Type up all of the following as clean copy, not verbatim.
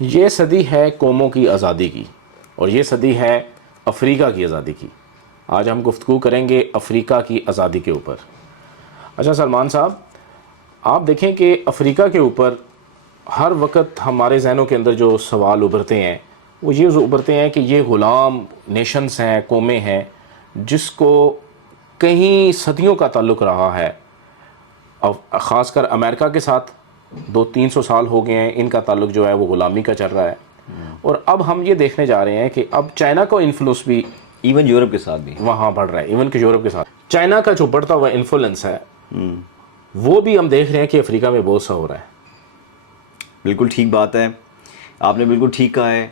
یہ صدی ہے قوموں کی آزادی کی، اور یہ صدی ہے افریقہ کی آزادی کی۔ آج ہم گفتگو کریں گے افریقہ کی آزادی کے اوپر۔ اچھا سلمان صاحب، آپ دیکھیں کہ افریقہ کے اوپر ہر وقت ہمارے ذہنوں کے اندر جو سوال ابھرتے ہیں وہ یہ ابھرتے ہیں کہ یہ غلام نیشنز ہیں، قومیں ہیں، جس کو کئی صدیوں کا تعلق رہا ہے، خاص کر امریکہ کے ساتھ 200-300 سال ہو گئے ہیں ان کا تعلق جو ہے وہ غلامی کا چل رہا ہے، اور اب ہم یہ دیکھنے جا رہے ہیں کہ اب چائنا کا انفلوئنس بھی ایون یورپ کے ساتھ بھی وہاں بڑھ رہا ہے، ایون کہ یورپ کے ساتھ چائنا کا جو بڑھتا ہوا انفلوئنس ہے وہ بھی ہم دیکھ رہے ہیں کہ افریقہ میں بہت سا ہو رہا ہے۔ بالکل ٹھیک بات ہے، آپ نے بالکل ٹھیک کہا ہے۔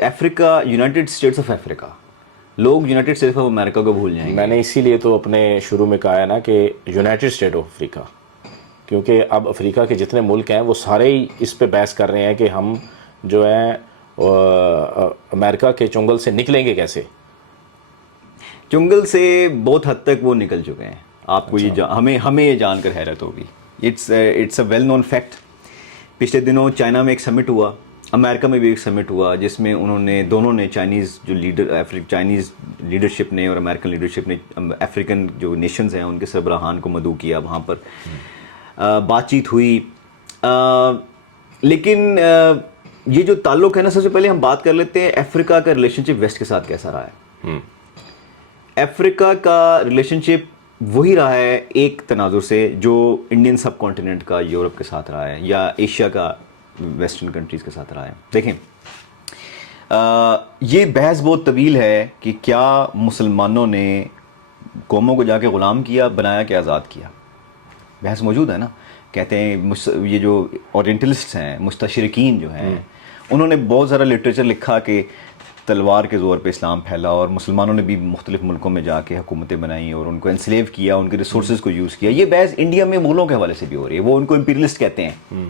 افریقہ، یونائٹڈ اسٹیٹس آف افریقہ، لوگ یونائٹڈ اسٹیٹس آف امریکہ کو بھول جائیں میں گے۔ نے اسی لیے تو اپنے شروع میں کہا ہے نا کہ یونائٹڈ اسٹیٹ آف افریقہ، کیونکہ اب افریقہ کے جتنے ملک ہیں وہ سارے ہی اس پہ بحث کر رہے ہیں کہ ہم جو ہے امریکہ کے چنگل سے نکلیں گے کیسے۔ چنگل سے بہت حد تک وہ نکل چکے ہیں۔ آپ کو یہ ہمیں یہ جان کر حیرت ہوگی، it's a well known fact. پچھلے دنوں چائنا میں ایک سمٹ ہوا، امریکہ میں بھی ایک سمٹ ہوا، جس میں دونوں نے چائنیز لیڈرشپ نے اور امریکن لیڈرشپ نے افریقن جو نیشنز ہیں ان کے سربراہان کو مدعو کیا، وہاں پر بات چیت ہوئی۔ لیکن یہ جو تعلق ہے نا، سب سے پہلے ہم بات کر لیتے ہیں افریقہ کا ریلیشن شپ ویسٹ کے ساتھ کیسا رہا ہے۔ افریقہ کا ریلیشن شپ وہی رہا ہے ایک تناظر سے جو انڈین سب کانٹیننٹ کا یورپ کے ساتھ رہا ہے یا ایشیا کا ویسٹرن کنٹریز کے ساتھ رہا ہے۔ دیکھیں، یہ بحث بہت طویل ہے کہ کیا مسلمانوں نے قوموں کو جا کے غلام کیا، بنایا کہ آزاد کیا۔ بحث موجود ہے نا، کہتے ہیں یہ جو اورینٹلسٹ ہیں، مستشرقین جو ہیں، انہوں نے بہت سارا لٹریچر لکھا کہ تلوار کے زور پہ اسلام پھیلا، اور مسلمانوں نے بھی مختلف ملکوں میں جا کے حکومتیں بنائیں اور ان کو انسلیو کیا، ان کے ریسورسز کو یوز کیا۔ یہ بحث انڈیا میں مغلوں کے حوالے سے بھی ہو رہی ہے، وہ ان کو امپیریلسٹ کہتے ہیں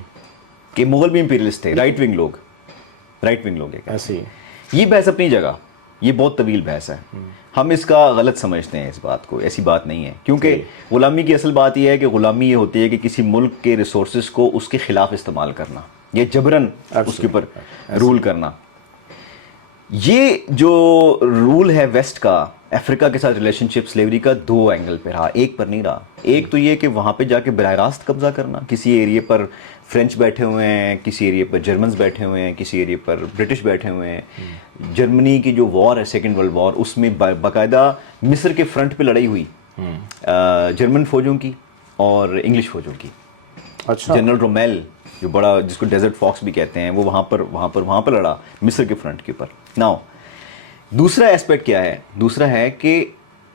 کہ مغل بھی امپیریلسٹ تھے، رائٹ ونگ لوگ ایسے ہی یہ بحث اپنی جگہ، یہ بہت طویل بحث ہے، ہم اس کا غلط سمجھتے ہیں اس بات کو، ایسی بات نہیں ہے۔ کیونکہ غلامی کی اصل بات یہ ہے کہ غلامی یہ ہوتی ہے کہ کسی ملک کے ریسورسز کو اس کے خلاف استعمال کرنا، یا جبراً اس کے اوپر رول کرنا۔ یہ جو رول ہے ویسٹ کا افریقہ کے ساتھ ریلیشن شپ سلیوری کا، دو اینگل پہ رہا، ایک پر نہیں رہا۔ ایک تو یہ کہ وہاں پہ جا کے براہ راست قبضہ کرنا، کسی ایریے پر فرینچ بیٹھے ہوئے ہیں، کسی ایریے پر جرمنز بیٹھے ہوئے ہیں، کسی ایریے پر برٹش بیٹھے ہوئے ہیں۔ جرمنی کی جو وار ہے، سیکنڈ ورلڈ وار، اس میں باقاعدہ مصر کے فرنٹ پہ لڑائی ہوئی جرمن فوجوں کی اور انگلش فوجوں کی۔ اچھا، جنرل رومیل جو بڑا، جس کو ڈیزرٹ فاکس بھی کہتے ہیں، وہ وہاں پر لڑا مصر کے فرنٹ کے اوپر۔ ناؤ دوسرا ایسپیکٹ کیا ہے؟ دوسرا ہے کہ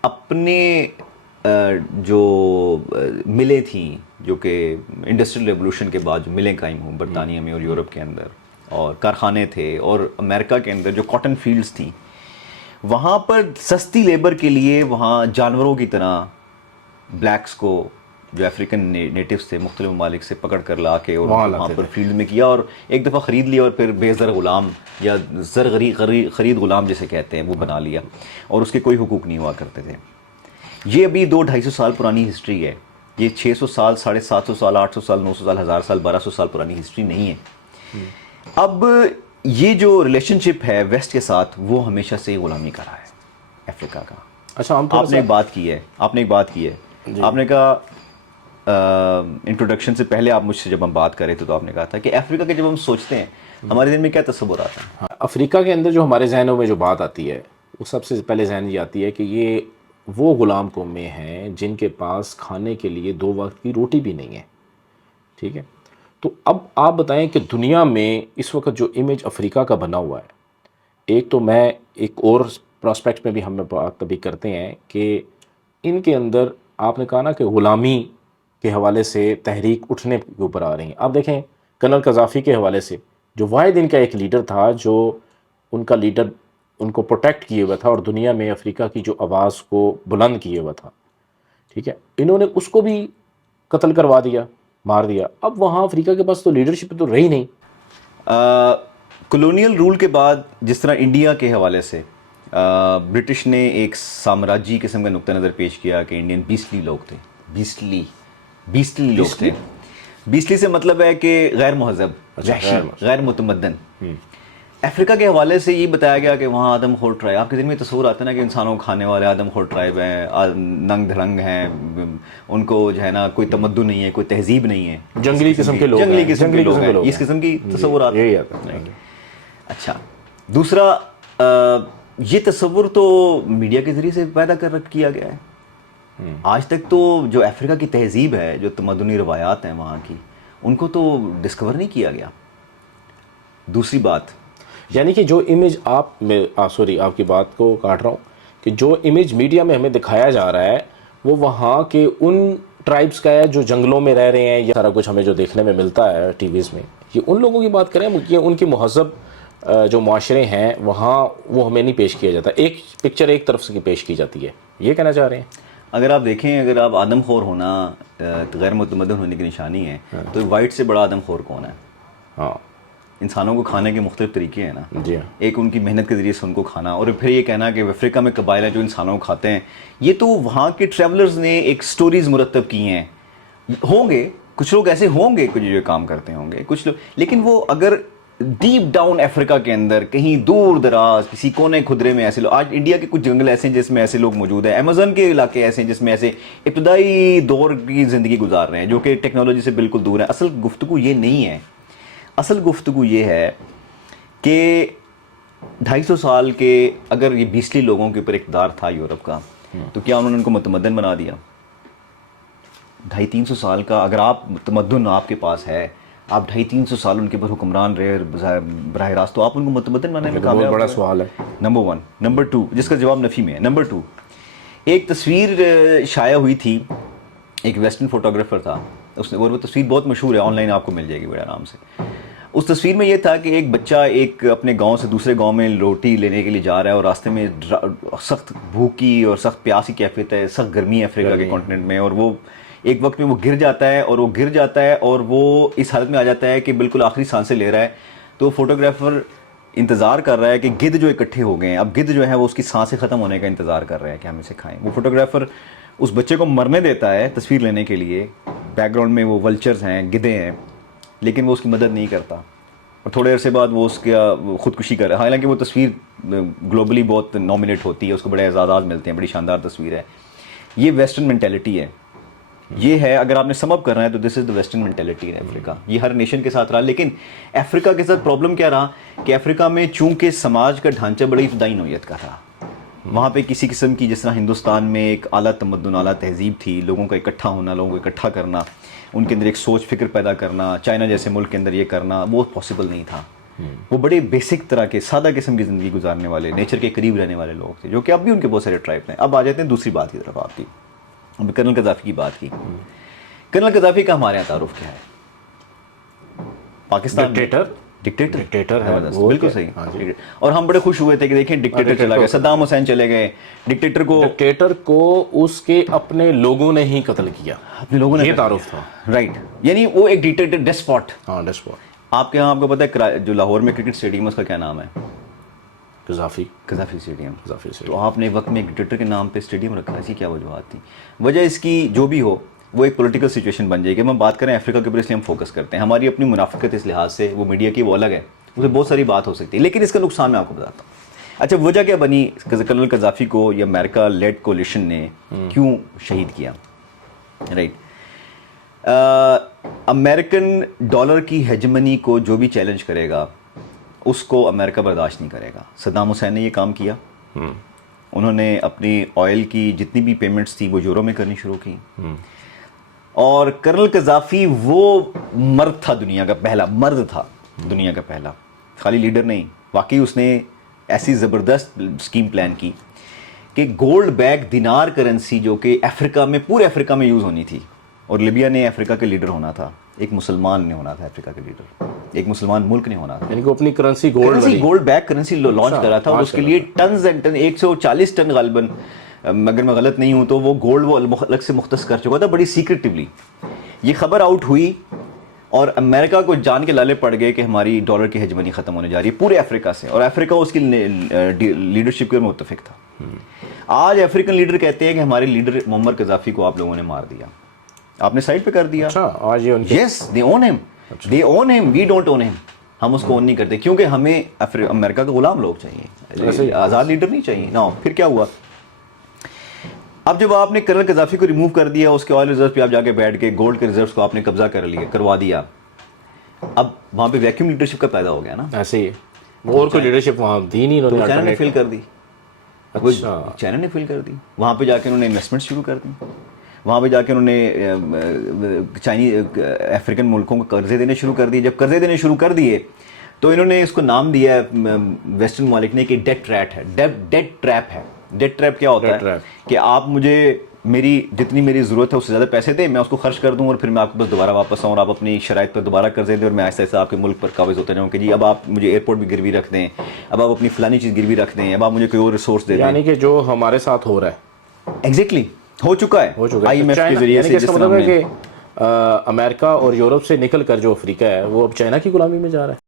اپنے جو ملیں تھیں، جو کہ انڈسٹریل ریولوشن کے بعد جو ملیں قائم ہوں برطانیہ میں اور یورپ کے اندر، اور کارخانے تھے، اور امریکہ کے اندر جو کاٹن فیلڈز تھیں، وہاں پر سستی لیبر کے لیے وہاں جانوروں کی طرح بلیکس کو، جو افریقن نیٹیوز تھے، مختلف ممالک سے پکڑ کر لا کے اور وہاں پر فیلڈ میں کیا، اور ایک دفعہ خرید لیا، اور پھر بے زر غلام یا زر خرید غلام جسے کہتے ہیں وہ بنا لیا، اور اس کے کوئی حقوق نہیں ہوا کرتے تھے۔ یہ ابھی 200-250 سال پرانی ہسٹری ہے، یہ 600 سال، 750 سال، 800 سال، 900 سال، 1000 سال، 1200 سال پرانی ہسٹری نہیں ہے۔ اب یہ جو ریلیشن شپ ہے ویسٹ کے ساتھ، وہ ہمیشہ سے غلامی کا رہا ہے افریقہ کا۔ اچھا، آپ نے ایک بات کی ہے، آپ نے کہا انٹروڈکشن سے پہلے، آپ مجھ سے جب ہم بات کر رہے تھے تو آپ نے کہا تھا کہ افریقہ کے جب ہم سوچتے ہیں ہمارے ذہن میں کیا تصور آتا ہے؟ افریقہ کے اندر جو ہمارے ذہنوں میں جو بات آتی ہے وہ سب سے پہلے ذہن یہ آتی ہے کہ یہ وہ غلام قومیں ہیں جن کے پاس کھانے کے لیے 2 وقت کی روٹی بھی نہیں ہے، ٹھیک ہے؟ تو اب آپ بتائیں کہ دنیا میں اس وقت جو امیج افریقہ کا بنا ہوا ہے، ایک تو میں ایک اور پراسپیکٹ میں بھی ہم بات کبھی کرتے ہیں کہ ان کے اندر آپ نے کہا نا کہ غلامی کے حوالے سے تحریک اٹھنے کے اوپر آ رہی ہیں۔ آپ دیکھیں کرنل قذافی کے حوالے سے، جو واحد ان کا ایک لیڈر تھا، جو ان کا لیڈر ان کو پروٹیکٹ کیے ہوا تھا اور دنیا میں افریقہ کی جو آواز کو بلند کیے ہوا تھا، ٹھیک ہے، انہوں نے اس کو بھی قتل کروا دیا، مار دیا۔ اب وہاں افریقہ کے پاس تو لیڈرشپ تو رہی نہیں۔ کلونیل رول کے بعد جس طرح انڈیا کے حوالے سے برٹش نے ایک سامراجی قسم کا نقطہ نظر پیش کیا کہ انڈین بیسٹلی لوگ تھے، بیسٹلی لوگ تھے، بیسلی سے مطلب ہے کہ غیر مہذب، وحشی، غیر متمدن. افریقہ کے حوالے سے یہ بتایا گیا کہ وہاں آدم خور ٹرائب، آپ کے دل میں تصور آتا ہے نا کہ انسانوں کو کھانے والے آدم خور ٹرائب ہیں، ننگ دھڑنگ ہیں، ان کو جو ہے نا کوئی تمدن نہیں ہے، کوئی تہذیب نہیں ہے، جنگلی قسم کے لوگ، جنگلی قسم کے لوگ ہیں، اس قسم کی تصورات. اچھا، دوسرا یہ تصور تو میڈیا کے ذریعے سے پیدا کیا گیا ہے. آج تک تو جو افریقہ کی تہذیب ہے، جو تمدنی روایات ہیں وہاں کی، ان کو تو ڈسکور نہیں کیا گیا. دوسری بات، یعنی کہ جو امیج سوری آپ کی بات کو کاٹ رہا ہوں، کہ جو امیج میڈیا میں ہمیں دکھایا جا رہا ہے وہ وہاں کے ان ٹرائبس کا ہے جو جنگلوں میں رہ رہے ہیں، یا سارا کچھ ہمیں جو دیکھنے میں ملتا ہے ٹی ویز میں، یہ ان لوگوں کی بات کریں، یہ ان کی مہذب جو معاشرے ہیں وہاں وہ ہمیں نہیں پیش کیا جاتا. ایک پکچر ایک طرف سے پیش کی جاتی ہے، یہ کہنا چاہ رہے ہیں. اگر آپ دیکھیں، اگر آپ آدم خور ہونا غیر متمدن ہونے کی نشانی ہے، تو وائٹ سے بڑا آدم خور کون ہے؟ ہاں، انسانوں کو کھانے کے مختلف طریقے ہیں نا. جی ہاں. ایک ان کی محنت کے ذریعے سے ان کو کھانا، اور پھر یہ کہنا کہ افریقہ میں قبائل ہیں جو انسانوں کو کھاتے ہیں، یہ تو وہاں کے ٹریولرز نے ایک سٹوریز مرتب کی ہیں. ہوں گے کچھ لوگ ایسے، ہوں گے کچھ جو کام کرتے ہوں گے کچھ لوگ، لیکن وہ اگر ڈیپ ڈاؤن افریقہ کے اندر کہیں دور دراز کسی کونے خدرے میں ایسے لوگ، آج انڈیا کے کچھ جنگل ایسے ہیں جس میں ایسے لوگ موجود ہیں، امیزون کے علاقے ایسے ہیں جس میں ایسے ابتدائی دور کی زندگی گزار رہے ہیں جو کہ ٹیکنالوجی سے بالکل دور ہے. اصل گفتگو یہ نہیں ہے. اصل گفتگو یہ ہے کہ 250 سال کے اگر یہ 20 لوگوں کے اوپر اقتدار تھا یورپ کا، تو کیا انہوں نے ان کو متمدن بنا دیا؟ 250-300 سال کا اگر آپ تمدن آپ کے پاس ہے، آپ 250-300 سال ان کے اوپر حکمران رہے براہ راست، تو آپ ان کو متمدن بنانے میں کامیاب؟ بہت بڑا سوال ہے. نمبر 1. نمبر 2 جس کا جواب نفی میں ہے. نمبر 2، ایک تصویر شائع ہوئی تھی، ایک ویسٹرن فوٹوگرافر تھا اس نے، اور وہ تصویر بہت مشہور ہے، آن لائن آپ کو مل جائے گی بڑے آرام سے. اس تصویر میں یہ تھا کہ ایک بچہ ایک اپنے گاؤں سے دوسرے گاؤں میں روٹی لینے کے لیے جا رہا ہے، اور راستے میں سخت بھوک کی اور سخت پیاس کی کیفیت ہے، سخت گرمی ہے افریقہ کے کانٹیننٹ میں، اور وہ ایک وقت میں وہ گر جاتا ہے اور وہ اس حالت میں آ جاتا ہے کہ بالکل آخری سانسیں لے رہا ہے. تو فوٹوگرافر انتظار کر رہا ہے کہ گدھ جو اکٹھے ہو گئے ہیں، اب گدھ جو ہے وہ اس کی سانسیں ختم ہونے کا انتظار کر رہے ہیں کہ ہم اسے کھائیں. وہ فوٹوگرافر اس بچے کو مرنے دیتا ہے تصویر لینے کے لیے، بیک گراؤنڈ میں وہ ولچرز ہیں، گدھے ہیں، لیکن وہ اس کی مدد نہیں کرتا، اور تھوڑے عرصے بعد وہ اس کا خودکشی کر رہا ہے. حالانکہ وہ تصویر گلوبلی بہت نامنیٹ ہوتی ہے، اس کو بڑے اعزازات ملتے ہیں، بڑی شاندار تصویر ہے. یہ ویسٹرن مینٹیلٹی ہے. یہ ہے، اگر آپ نے سم اپ کرنا ہے تو دس از دا ویسٹرن مینٹیلٹی ان افریقہ. یہ ہر نیشن کے ساتھ رہا، لیکن افریقہ کے ساتھ پرابلم کیا رہا کہ افریقہ میں چونکہ سماج کا ڈھانچہ بڑی ابتدائی نوعیت کا تھا، وہاں پہ کسی قسم کی، جس طرح ہندوستان میں ایک اعلیٰ تمدن، اعلیٰ تہذیب تھی، لوگوں کا اکٹھا ہونا، لوگوں کو اکٹھا کرنا، ان کے اندر ایک سوچ فکر پیدا کرنا، چائنا جیسے ملک کے اندر یہ کرنا وہ پاسبل نہیں تھا. وہ بڑے بیسک طرح کے سادہ قسم کی زندگی گزارنے والے، نیچر کے قریب رہنے والے لوگ تھے، جو کہ اب بھی ان کے بہت سارے ٹرائب ہیں. اب آ جاتے ہیں دوسری بات کی طرف. آپ کی اب کرنل قذافی کی بات کی. کرنل قذافی کا ہمارے یہاں تعارف کیا ہے؟ پاکستان ڈکٹیٹر ہے، بالکل صحیح. اور ہم بڑے خوش ہوئے تھے کہ دیکھیں ڈکٹیٹر چلا گیا، صدام حسین چلے گئے. ڈکٹیٹر کو اس کے اپنے لوگوں نے ہی قتل کیا، اپنے لوگوں نے، یہ تعارف تھا. رائٹ، یعنی وہ ایک ڈکٹیٹر، ڈیسپوٹ. ہاں، ڈیسپوٹ. آپ کے یہاں آپ کو پتہ ہے جو لاہور میں کرکٹ اسٹیڈیم ہے اس کا کیا نام ہے؟ Gaddafi stadium. تو آپ نے وقت میں ایک ڈکٹیٹر کے نام پہ اسٹیڈیم رکھا، ایسی کیا وجوہات تھی؟ وجہ اس کی جو بھی ہو، وہ ایک پولیٹیکل سچویشن بن جائے گی. ہم بات کریں افریقہ کے اوپر، اس لیے ہم فوکس کرتے ہیں. ہماری اپنی منافقت اس لحاظ سے، وہ میڈیا کی وہ الگ ہے، اس سے بہت ساری بات ہو سکتی ہے، لیکن اس کا نقصان میں آپ کو بتاتا ہوں. اچھا، وجہ کیا بنی کرنل قذافی کو یا امریکہ لیڈ کولیشن نے کیوں شہید کیا؟ رائٹ، امریکن ڈالر کی ہیجمنی کو جو بھی چیلنج کرے گا اس کو امریکہ برداشت نہیں کرے گا. صدام حسین نے یہ کام کیا. انہوں نے اپنی آئل کی جتنی بھی پیمنٹس تھی وہ یورو میں کرنی شروع کی. اور کرنل قذافی وہ مرد تھا، دنیا کا پہلا مرد تھا، دنیا کا پہلا، خالی لیڈر نہیں. واقعی اس نے ایسی زبردست اسکیم پلان کی کہ گولڈ بیک دینار کرنسی جو کہ افریقہ میں، پورے افریقہ میں یوز ہونی تھی، اور لیبیا نے افریقہ کے لیڈر ہونا تھا، ایک مسلمان نے ہونا تھا افریقہ کے لیڈر، ایک مسلمان ملک نے ہونا تھا. یعنی کہ اپنی currency gold back currency launch کرا تھا، اور اس کے لیے ٹنز اینڈ ٹن، 140 ٹن غالباً، اگر میں غلط نہیں ہوں تو وہ گولڈ وہ الگ سے مختص کر چکا تھا بڑی سیکریٹیولی. یہ خبر آؤٹ ہوئی اور امریکہ کو جان کے لالے پڑ گئے کہ ہماری ڈالر کی ہیجمنی ختم ہونے جا رہی ہے پورے افریقہ سے، اور افریقہ اس کی لیڈرشپ کے متفق تھا. آج افریقن لیڈر کہتے ہیں کہ ہمارے لیڈر معمر قذافی کو آپ لوگوں نے مار دیا. آپ نے سائڈ پہ کر دیا. اچھا آج یہ ان کے یس دے اون ہم, دے اون ہم, وی ڈونٹ اون ہم. ہم اس کو اون نہیں کرتے کیونکہ ہمیں امریکہ کا غلام لوگ چاہیے, آزاد لیڈر نہیں چاہیے نا. پھر کیا ہوا, اب جب آپ نے کرنل قذافی کو ریموو کر دیا, اس کے آئل ریزرو پہ آپ جا کے بیٹھ کے گولڈ کے ریزروز کو آپ نے قبضہ کروا دیا, اب وہاں پہ ویکیوم لیڈرشپ کا پیدا ہو گیا نا. ایسے ہی اور کوئی لیڈرشپ وہاں دی نہیں انہوں نے, چائنا نے فل کر دی. اچھا چائنا نے فل کر دی. وہاں پہ جا کے انہوں نے انویسٹمنٹ شروع کر دی. وہاں پہ جا کے انہوں نے افریقن ملکوں کو قرضے دینے شروع کر دیے. جب قرضے دینے شروع کر دیے تو انہوں نے اس کو نام دیا ہے ویسٹرن ممالک نے کہ ڈیٹ ٹریپ ہے. ڈیٹ ٹریپ ہے. ڈیٹ ٹریپ کیا ہوتا ہے کہ آپ مجھے جتنی میری ضرورت ہے اس سے زیادہ پیسے دیں, میں اس کو خرچ کر دوں اور پھر میں آپ کے پاس دوبارہ واپس آؤں اور آپ اپنی شرائط پر دوبارہ قرضے دیں اور میں ایسا ایسا آپ کے ملک پر قابض ہوتا جاؤں کہ جی اب آپ مجھے ایئرپورٹ بھی گروی رکھ دیں, اب آپ اپنی فلانی چیز گروی رکھ دیں, اب آپ مجھے کوئی اور ریسورس دے دیں. یعنی کہ جو ہمارے ساتھ ہو رہا ہے ایگزیکٹلی ہو چکا ہے آئی ایم ایف کے ذریعے سے. اس کا مطلب ہے کہ امریکہ اور یورپ سے نکل کر جو افریقہ ہے وہ اب چائنا کی غلامی میں جا رہا ہے.